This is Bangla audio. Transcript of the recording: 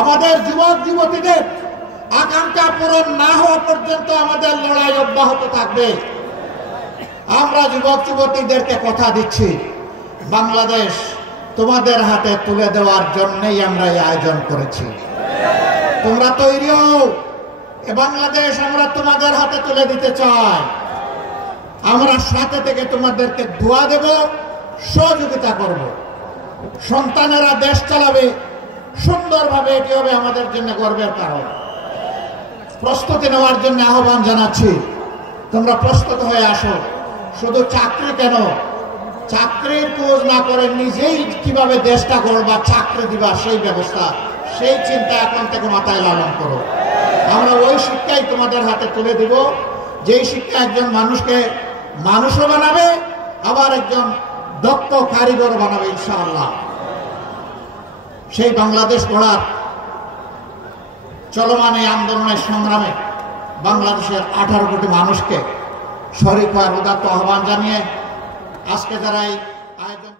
আমাদের যুবক যুবতীদের আকাঙ্ক্ষা পূরণ না হওয়া পর্যন্ত আমাদের লড়াই অব্যাহত থাকবে। আমরা যুবক যুবতীদেরকে কথা দিচ্ছি, বাংলাদেশ তোমাদের হাতে তুলে দেওয়ার জন্যই আমরা এই আয়োজন করেছি। তোমরা তৈরি হও, এ বাংলাদেশ আমরা তোমাদের হাতে তুলে দিতে চাই। আমরা সাথে থেকে তোমাদেরকে দোয়া দেব, সহযোগিতা করব। সন্তানেরা দেশ চালাবে সুন্দরভাবে, এটি হবে আমাদের জন্য গর্বের কারণ। প্রস্তুতি নেওয়ার জন্য আহ্বান জানাচ্ছি, তোমরা প্রস্তুত হয়ে আসো। শুধু চাকরি কেন, চাকরির খোঁজ না করে নিজেই কিভাবে দেশটা গড়বা, চাকরি দিবা, সেই ব্যবস্থা, সেই চিন্তা এখন থেকে মাথায় লালন করো। আমরা ওই শিক্ষাই তোমাদের হাতে তুলে দিব, যেই শিক্ষা একজন মানুষকে মানুষও বানাবে, আবার একজন দক্ষ কারিগর বানাবে ইনশাআল্লাহ। সেই বাংলাদেশ গড়ার চলমান এই আন্দোলনের সংগ্রামে বাংলাদেশের 18 কোটি মানুষকে শরীক হওয়ার উদাত্ত আহ্বান জানিয়ে আজকে যারা এই আয়োজন